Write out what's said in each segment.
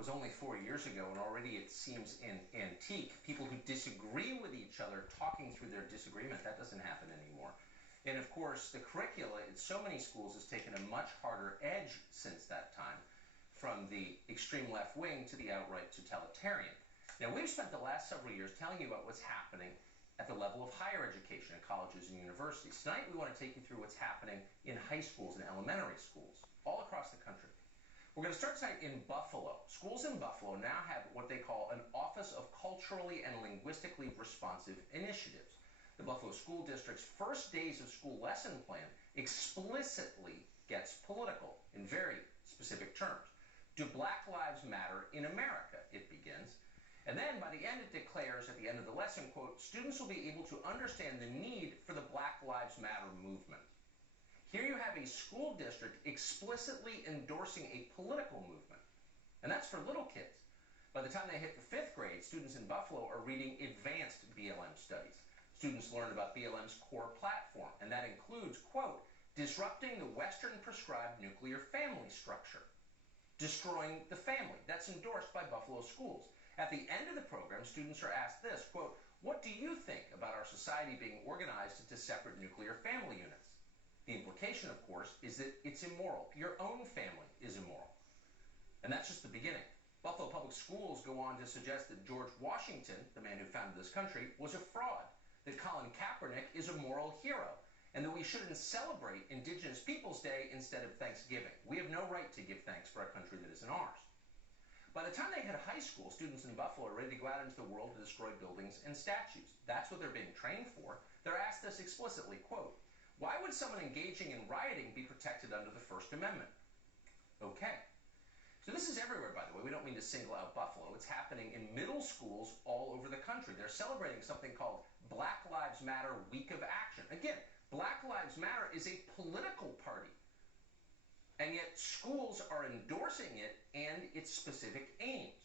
was only 4 years ago, and already it seems antique. People who disagree with each other talking through their disagreement, that doesn't happen anymore. And of course, the curricula in so many schools has taken a much harder edge since that time, from the extreme left wing to the outright totalitarian. Now, we've spent the last several years telling you about what's happening at the level of higher education in colleges and universities. Tonight, we want to take you through what's happening in high schools and elementary schools all across the country. We're going to start tonight in Buffalo. Schools in Buffalo now have what they call an Office of Culturally and Linguistically Responsive Initiatives. The Buffalo School District's first days of school lesson plan explicitly gets political in very specific terms. Do Black Lives Matter in America? It begins. And then by the end it declares at the end of the lesson, quote, students will be able to understand the need for the Black Lives Matter movement. Here you have a school district explicitly endorsing a political movement. And that's for little kids. By the time they hit the 5th grade, students in Buffalo are reading advanced BLM studies. Students learn about BLM's core platform, and that includes, quote, disrupting the Western prescribed nuclear family structure. Destroying the family. That's endorsed by Buffalo schools. At the end of the program, students are asked this, quote, what do you think about our society being organized into separate nuclear family units? The implication, of course, is that it's immoral. Your own family is immoral. And that's just the beginning. Buffalo Public Schools go on to suggest that George Washington, the man who founded this country, was a fraud, that Colin Kaepernick is a moral hero, and that we shouldn't celebrate Indigenous Peoples Day instead of Thanksgiving. We have no right to give thanks for a country that isn't ours. By the time they hit high school, students in Buffalo are ready to go out into the world to destroy buildings and statues. That's what they're being trained for. They're asked this explicitly, quote, why would someone engaging in rioting be protected under the First Amendment? Okay. So this is everywhere, by the way. We don't mean to single out Buffalo. It's happening in middle schools all over the country. They're celebrating something called Black Lives Matter Week of Action. Again, Black Lives Matter is a political party. And yet schools are endorsing it and its specific aims.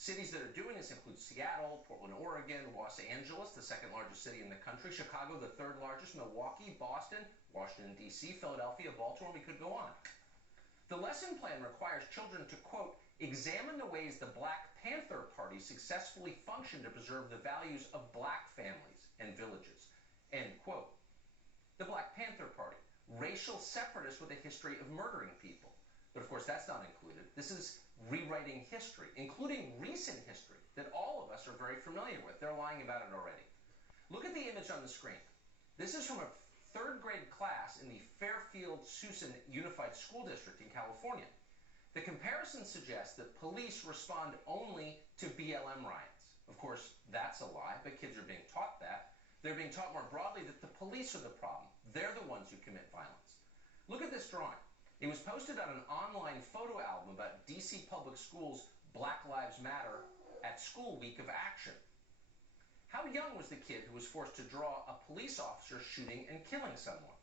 Cities that are doing this include Seattle, Portland, Oregon, Los Angeles, the 2nd largest city in the country, Chicago, the 3rd largest, Milwaukee, Boston, Washington, D.C., Philadelphia, Baltimore, we could go on. The lesson plan requires children to, quote, examine the ways the Black Panther Party successfully functioned to preserve the values of black families and villages, end quote. The Black Panther Party. Racial separatists with a history of murdering people. But of course that's not included. This is rewriting history, including recent history that all of us are very familiar with. They're lying about it already. Look at the image on the screen. This is from a 3rd grade class in the Fairfield-Suisun Unified School District in California. The comparison suggests that police respond only to BLM riots. Of course, that's a lie, but kids are being taught that. They're being taught more broadly that the police are the problem. They're the ones who commit violence. Look at this drawing. It was posted on an online photo album about D.C. Public Schools' Black Lives Matter at School Week of Action. How young was the kid who was forced to draw a police officer shooting and killing someone?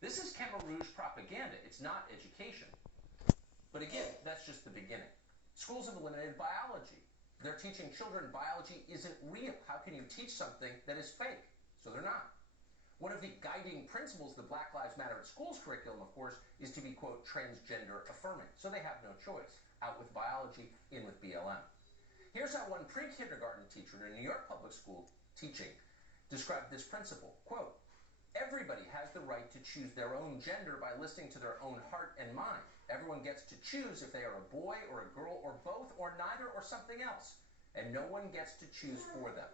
This is Khmer Rouge propaganda. It's not education. But again, that's just the beginning. Schools have eliminated biology. They're teaching children biology isn't real. How can you teach something that is fake? So they're not. One of the guiding principles of the Black Lives Matter at Schools curriculum, of course, is to be, quote, transgender affirming. So they have no choice. Out with biology, in with BLM. Here's how one pre-kindergarten teacher in a New York public school teaching described this principle. Quote, everybody has the right to choose their own gender by listening to their own heart and mind. Everyone gets to choose if they are a boy or a girl or both or neither or something else. And no one gets to choose for them.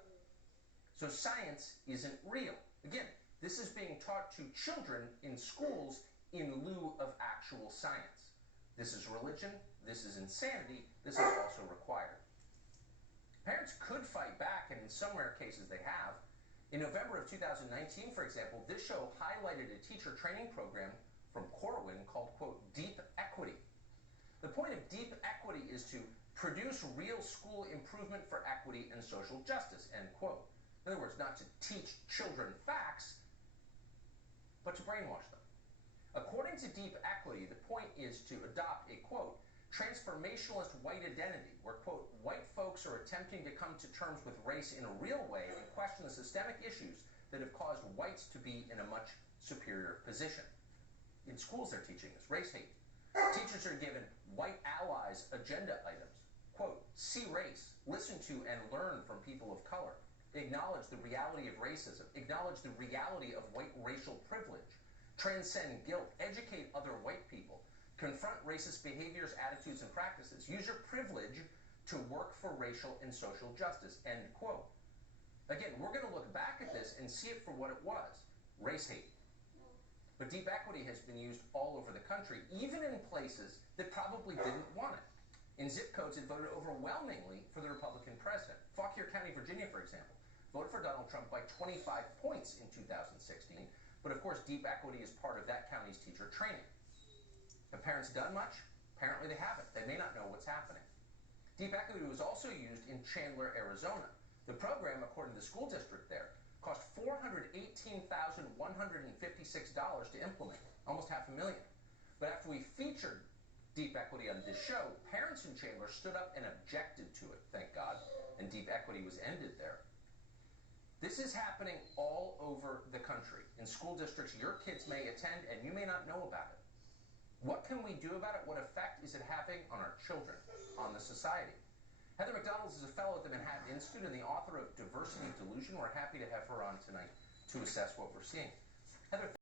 So science isn't real. Again, this is being taught to children in schools in lieu of actual science. This is religion. This is insanity. This is also required. Parents could fight back, and in some rare cases they have. In November of 2019, for example, this show highlighted a teacher training program from Corwin called, quote, Deep Equity. The point of Deep Equity is to produce real school improvement for equity and social justice, end quote. In other words, not to teach children facts, but to brainwash them. According to Deep Equity, the point is to adopt a, quote, transformationalist white identity, where, quote, white folks are attempting to come to terms with race in a real way and question the systemic issues that have caused whites to be in a much superior position. In schools they're teaching this, race hate. Teachers are given white allies agenda items. Quote, see race, listen to and learn from people of color. Acknowledge the reality of racism. Acknowledge the reality of white racial privilege. Transcend guilt. Educate other white people. Confront racist behaviors, attitudes, and practices. Use your privilege to work for racial and social justice. End quote. Again, we're going to look back at this and see it for what it was, race hate. But deep equity has been used all over the country, even in places that probably didn't want it. In zip codes, it voted overwhelmingly for the Republican president. Fauquier County, Virginia, for example, voted for Donald Trump by 25 points in 2016. But of course, deep equity is part of that county's teacher training. Have parents done much? Apparently they haven't. They may not know what's happening. Deep equity was also used in Chandler, Arizona. The program, according to the school district there, cost $418,156 to implement, almost $500,000. But after we featured deep equity on this show, parents in Chandler stood up and objected to it, thank God, and deep equity was ended there. This is happening all over the country. In school districts your kids may attend and you may not know about it. What can we do about it? What effect is it having on our children, on the society? Heather Mac Donald is a fellow at the Manhattan Institute and the author of Diversity Delusion. We're happy to have her on tonight to assess what we're seeing. Heather,